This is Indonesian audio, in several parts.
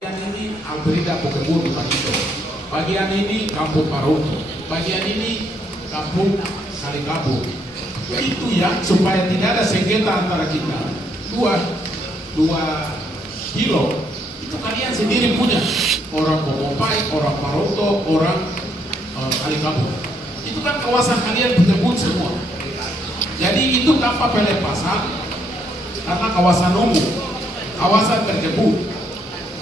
Bagian ini Alfrida Pokebun Panito, bagian ini Kampung Paroki, bagian ini Kampung Kalikabu. Itu ya, supaya tidak ada sengketa antara kita. Dua kilo itu kalian sendiri punya. Orang Pomopai, orang Paroto, orang Kalikabu. Itu kan kawasan kalian Pokebun semua. Jadi itu tanpa pelepasan karena kawasan umum, kawasan berkebun.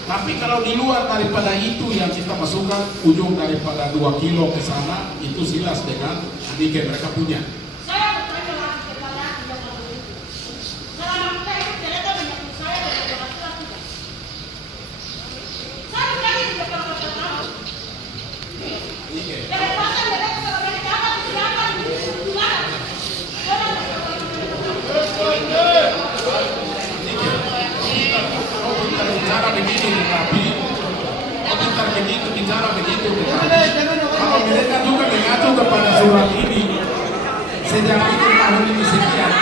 Tapi kalau di luar daripada itu yang kita masukkan ujung daripada 2 kilo ke sana, itu silas dengan adik mereka punya. Saya bertanya lagi kepada selama kita itu ternyata menyambut saya dari laki-laki. Saya bertanya di belakang tahu. Pelepasan mereka sebagai dapat disiapkan di mana? Bicara begitu tetapi kita begitu bicara begitu kalau mereka juga mengacu kepada surat ini sejak bikin tahun ini sekian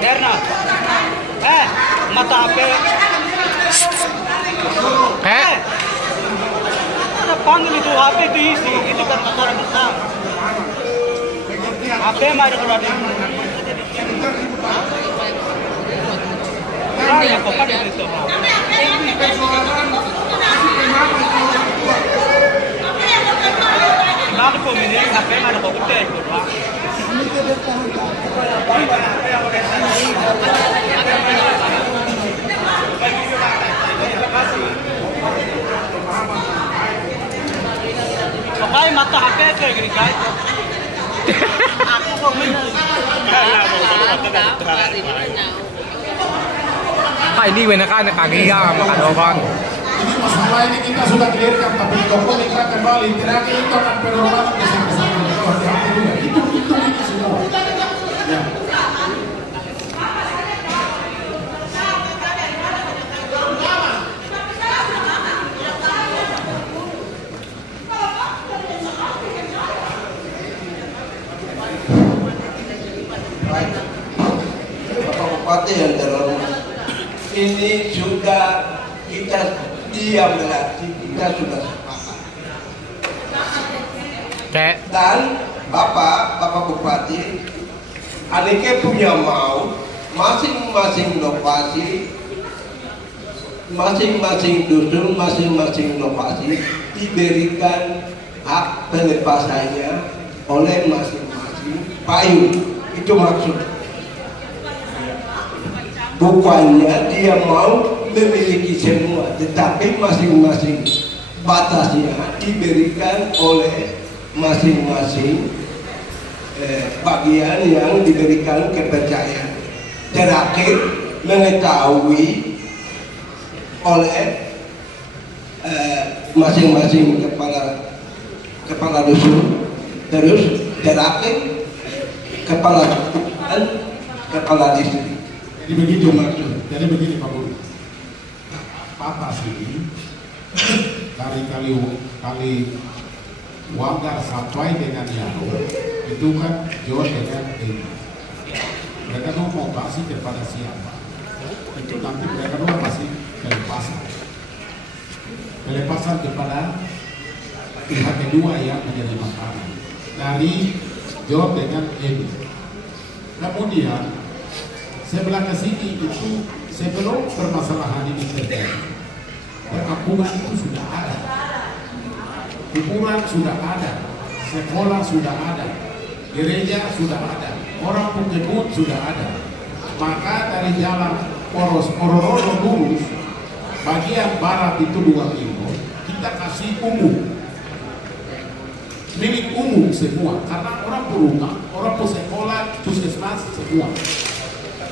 Bernard mata HP panggil itu HP itu isi, itu kan masalah besar. HP mah ada keluar dari ya kok kan itu. Nada kok ini HP mah ada kok gede itu, Pak. Pakai mata HP kayak gini guys. Aku kok bener. Ini beneran kaki ya makan orang. Ini masalah ini kita sudah clearkan, tapi toko kita kembali terakhir itu akan pengorbanan besar-besar. Itu semua. Ya. Bapak Bupati yang terhormat, ini sudah kita diam berarti kita sudah sepakat. Dan Bapak Bupati, aneke punya mau masing-masing lokasi, masing-masing dusun, masing-masing lokasi diberikan hak pelepasannya oleh masing-masing payung. Itu maksud. Bukannya dia mau memiliki semua, tetapi masing-masing batasnya diberikan oleh masing-masing bagian yang diberikan kepercayaan. Terakhir mengetahui oleh masing-masing kepala dusun, terus terakhir kepala dan kepala distrik. Jadi begitu maksud. Jadi begini Pak Budi. Patas ini dari kali Wanggar sampai dengan Yano itu kan jauh dengan ini. Mereka tuh mau kasih kepada siapa? Itu nanti mereka tuh masih pelepasan kepada pihak kedua yang menjadi makanan dari jawab dengan ini. Kemudian sebelah ke sini itu sebelum permasalahan ini terjadi, perkampungan itu sudah ada, kuburan sudah ada, sekolah sudah ada, gereja sudah ada, orang pengkebun sudah ada. Maka dari jalan Ororo lurus bagian barat itu 2 kilo kita kasih umum, milik umum semua, karena orang berumah, orang sekolah, puskesmas semua.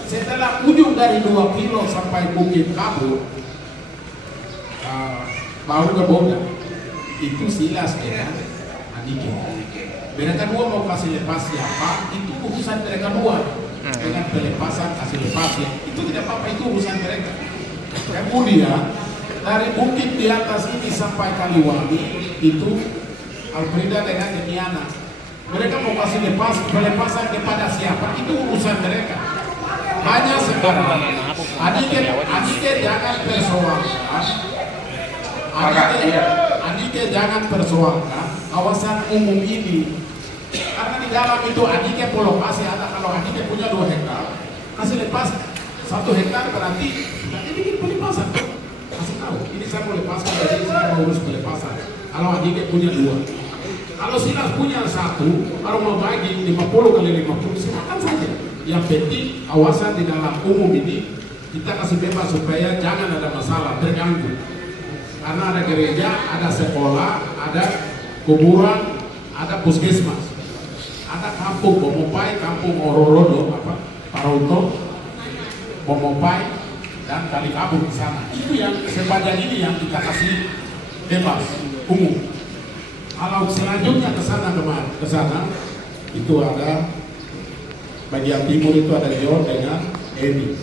Setelah ujung dari 2 kilo sampai Bukit Kabur, baru ke Boga, itu silas dengan Adike. Mereka dua mau kasih lepas siapa, itu urusan mereka dua. Dengan pelepasan kasih lepasnya, itu tidak apa-apa, itu urusan mereka. Kemudian dari bukit di atas ini sampai Kaliwangi itu Alfrida dengan Demiana Mereka mau kasih pelepasan kepada siapa? Itu urusan mereka. Hanya sekarang, Anike jangan persoalkan. Anike jangan persoalkan kawasan umum ini. Karena di dalam itu Anike lokasi ada, kalau Anike punya 2 hektar, kasih lepas 1 hektar berarti ini bikin pelepasan. Kasih tahu, ini saya mau lepaskan, jadi saya mau urus pelepasan. Kalau Anike punya 2, kalau Silas punya 1, kalau mau bagi 50 kali 50, silakan saja. Yang penting kawasan di dalam umum ini kita kasih bebas supaya jangan ada masalah, terganggu. Karena ada gereja, ada sekolah, ada kuburan, ada puskesmas, ada kampung Bomopai, kampung Ororodo, Parauto, Bomopai, dan Kalikabur di sana. Itu yang sebagian ini yang kita kasih bebas umum. Kalau selanjutnya ke sana itu ada bagian timur itu ada John dengan Edi.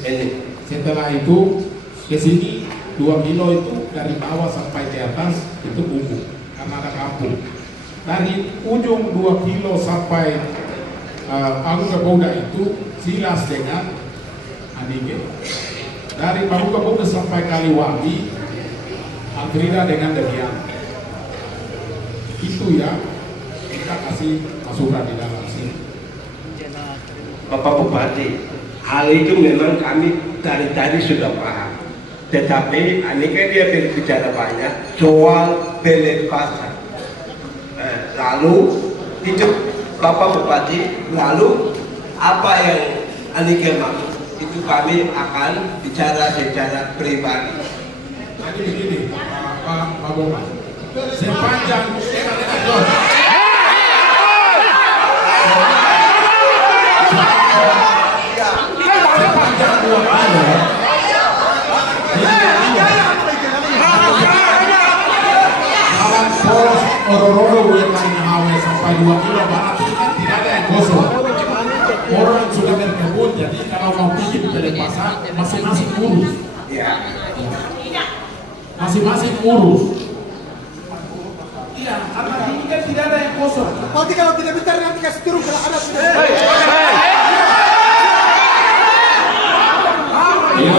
Setelah itu ke sini 2 kilo itu dari bawah sampai ke atas itu umum karena ada kampung. Dari ujung 2 kilo sampai Paruka itu Silas dengan Anike. Dari Paruka sampai Kaliwangi Alfrida dengan Devian. Itu ya kita kasih masukan di dalam sini. Bapak Bupati, hal itu memang kami dari tadi sudah paham. Tetapi Anike dia berbicara banyak soal pelepasan. Lalu itu Bapak Bupati, lalu apa yang Anike maksud? Itu kami akan bicara secara pribadi. Jadi begini, Pak Bupati, sepanjang sepanjang 2 kilo jalan poros Ororodo yang Hawe sampai 2 kilo barat ini kan tidak ada yang kosong. Orang sudah berkebun, jadi kalau mau bikin pelepasan masing-masing urus. Masing-masing urus. Iya, karena ini kan tidak ada yang kosong. Nanti kalau tidak bentar nanti kasih turun kalau ada sudah. Ya,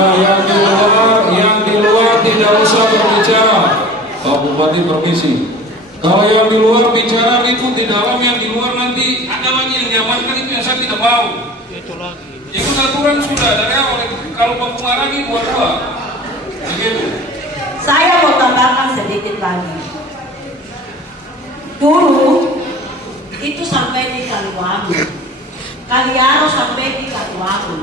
yang di luar tidak usah berbicara. Pak Bupati permisi. Kalau yang di luar bicara ribut di dalam, yang di luar nanti ada lagi yang diamankan, itu yang saya tidak mau. Itu aturan sudah dari awal. Kalau mempengaruhi dua-dua, begitu. Saya mau tambahkan sedikit lagi. Dulu itu sampai di Kaliwangi, Kaliaro sampai di Kaliwangi.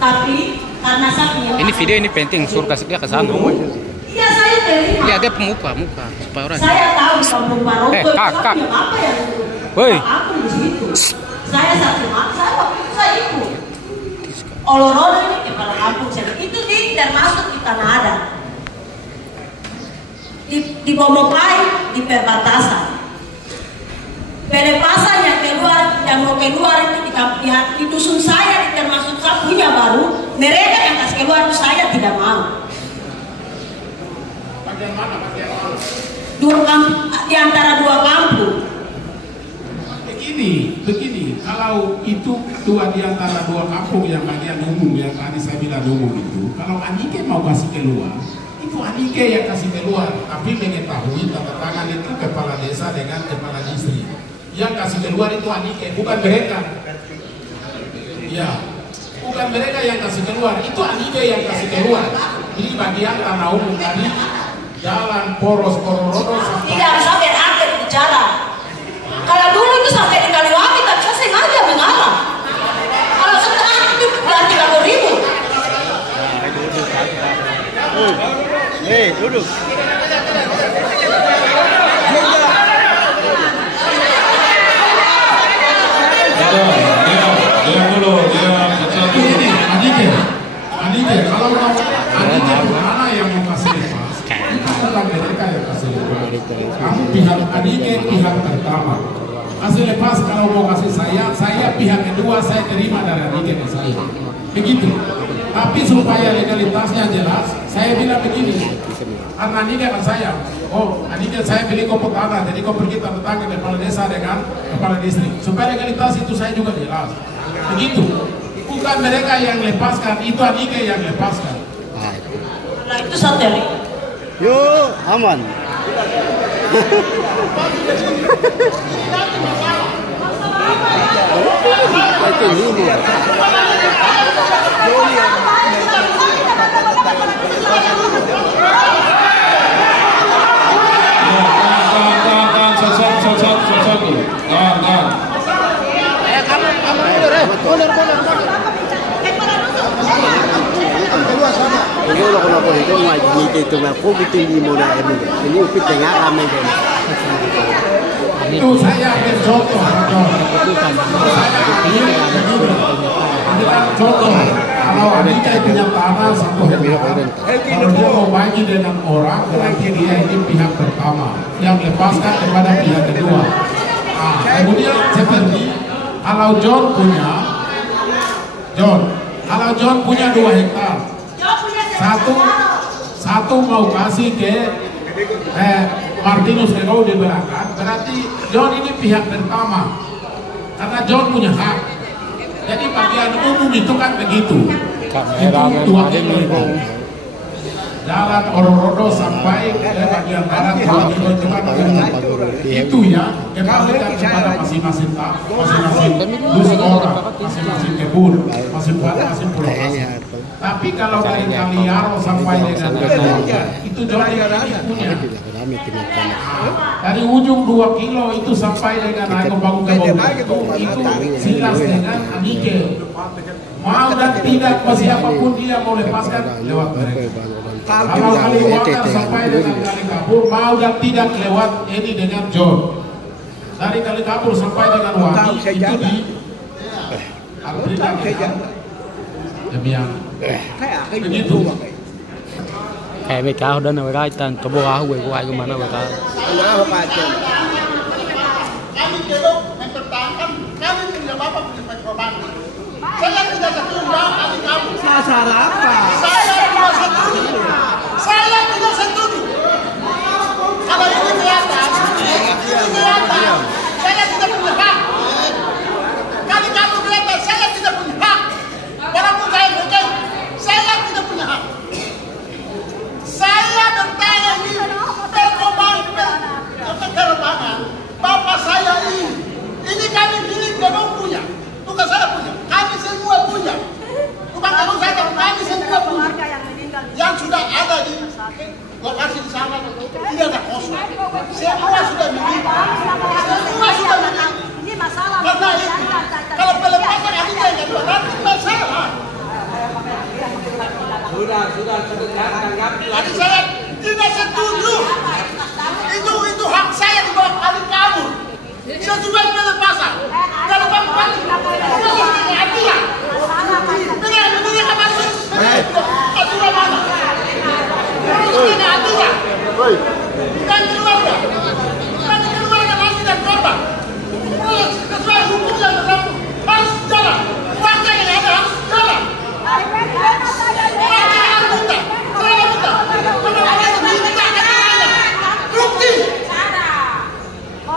Tapi karena saya Ini video ini penting, suruh kasih dia ke sana. Iya, saya terima. Lihat dia muka supaya orang. Saya tahu di kampung Parauto Kak. apa yang Woi. aku di situ. Saya saksi mak, saya waktu itu saya ikut. Olorodo ini kepala kampung saya. Itu termasuk di Tanah Adat. Di Bomopai di perbatasan. Pelepasan yang mau keluar itu di dusun saya termasuk saya punya baru. Mereka yang kasih keluar itu saya tidak mau. Bagian mana? Di antara 2 kampung. Begini, kalau itu dua di antara 2 kampung yang bagian umum yang tadi saya bilang umum itu, kalau Anike mau kasih keluar, itu Anike yang kasih keluar, tapi mengetahui tanda tangan itu kepala desa dengan kepala distrik. Yang kasih keluar itu Anike, bukan mereka. Ya, bukan mereka yang kasih keluar, itu Anike yang kasih keluar. Ini bagian tanah umum tadi, jalan poros Ororodo sampai. Tidak bisa berakhir bicara. Kalau dulu itu sampai di Kaliwangi, tapi saya sengaja mengalah. Kalau sekarang itu berarti 30.000. Duduk. Dia dulu, Ini Anike, kalau mau Anike mana yang mau kasih lepas, itu bukan mereka yang kasih lepas. Kamu pihak Anike pihak pertama. Kasih lepas kalau mau kasih saya pihak kedua saya terima dari Anike ke saya. Begitu. Tapi supaya legalitasnya jelas, saya bilang begini. karena ini akan saya. Oh, ini saya beli kompor tanah, jadi kau pergi tanda tangan kepala desa dengan kepala distrik. Supaya legalitas itu saya juga jelas. Begitu. Bukan mereka yang lepaskan, itu Anike yang lepaskan. Nah itu santeri. Yo, aman. Itu ini. Kalau kenapa itu ngaji itu mah kok bikin di mana ini upit tengah kami kan. Itu saya ambil contoh. Contoh. Kalau Anike punya tanah 1 hektar, kalau dia mau bagi dengan orang, berarti dia ini pihak pertama yang lepaskan kepada pihak kedua. Nah, kemudian seperti kalau John punya 2 hektar, satu mau kasih ke Martinus Negau di belakang, berarti John ini pihak pertama karena John punya hak. Jadi bagian umum itu kan begitu. Itu 2 kilo itu. Jalan Ororodo sampai ke bagian barat 2 kilo itu kan itu ya, kembalikan kepada masing-masing dusun orang, masing-masing kebun, masing-masing pulau. Tapi kalau dari Kaliaro sampai dengan itu John ini punya. Dari ujung 2 kilo itu sampai dengan Aiko Bangun itu silas dengan Anike. Mau dan tidak siapapun dia mau lepaskan lewat mereka. Kalau Kaliwater sampai dengan Kalikabur mau dan tidak lewat ini dengan John. Dari Kalikabur sampai dengan Wadi itu di Afrika demikian. Begitu. Kayak mereka udah nawa tan coba aku ke mana mereka. Kami belum mempertahankan, kami tidak apa-apa punya perubahan. Saya tidak setuju kali kamu. Salah apa? Saya tidak setuju. Saya tidak setuju. Kalau ini kelihatan, saya tidak punya hak. Kali kamu kelihatan, saya tidak punya hak. Walaupun saya berkait, saya tidak punya hak. Saya bertanya di penerbangan, bapak saya ini kami milik Gedung punya, bukan saya punya, kami semua punya. Bukan kalau saya kami semua punya. Yang sudah ada di lokasi di sana tidak ada kosong. Semua sudah milik. Semua sudah milik. Karena itu, kalau pelepasan Anike yang berarti masalah. Sudah tanggap. Jadi saya tidak setuju. Itu hak saya di bawah Kalikabur. Sesuai pelepasan. Kalau kamu balik, proses pengadilan. Dengan apa sih? Aturan mana? Proses pengadilan. Dan keluarga. Dan keluarga nanti dan korban. Proses sesuai hukum yang berlaku harus jalan. Warga yang ada harus jalan.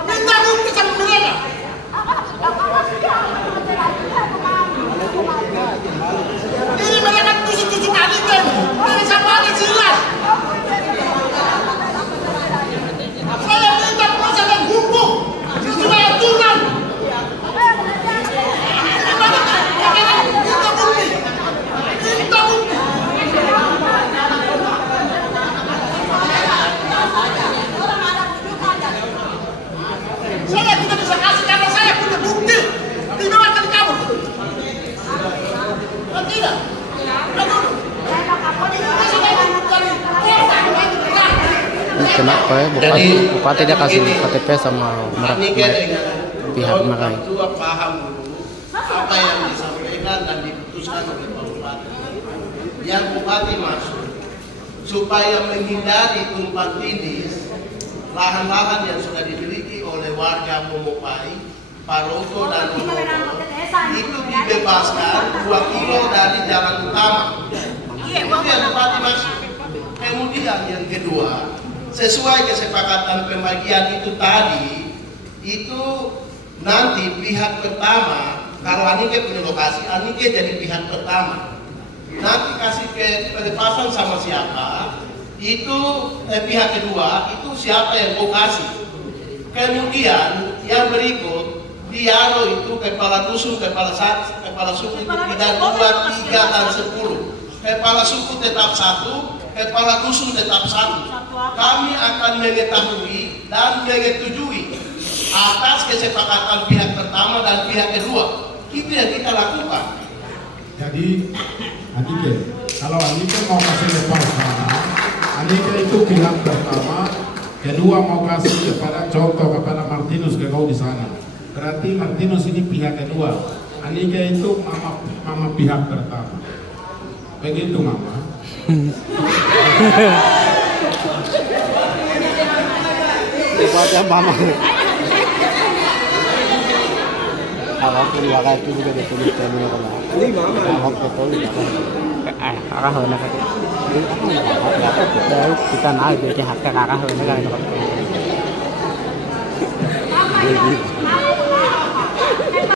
Minta bukti sama mereka. Ini mereka tusuk-tusuk Anike. Ini sama ada jelas. Saya minta proses dan hukum sesuai aturan. Minta bukti. Minta bukti. Saya tidak bisa kasih karena saya punya bukti di bawah Kalikabur. Tidak. Kenapa ya bupati dia kasih KTP sama pihak mereka? Dua paham dulu apa yang disampaikan dan diputuskan oleh Pak Bupati. Yang Bupati masuk supaya menghindari tumpang tindih lahan-lahan yang sudah dimiliki oleh warga Momopai, Paroto dan Momopai itu dibebaskan 2 kilo dari jalan utama. Itu yang Bupati masuk. Kemudian yang kedua, sesuai kesepakatan pembagian itu tadi, itu nanti pihak pertama, kalau Anike punya lokasi, Anike jadi pihak pertama. Nanti kasih ke pelepasan sama siapa, itu pihak kedua, itu siapa yang mau kasih. Kemudian yang berikut, diaro itu kepala dusun, kepala suku itu tidak 2, 3, dan 10. Kepala suku tetap 1, kepala dusun tetap 1. Kami akan mengetahui dan menyetujui atas kesepakatan pihak pertama dan pihak kedua. Itu yang kita lakukan. Jadi Anike, kalau Anike mau kasih lepasan, Anike itu pihak pertama, kedua mau kasih kepada contoh kepada Martinus ke kau di sana. Berarti Martinus ini pihak kedua, Anike itu mama pihak pertama. Begitu mama. Baca mama. Awak kedua kali juga ditulis terminal kena. Ini mama. Awak betul. Arah mana kaki? Baru kita naik dia hak arah mana kan.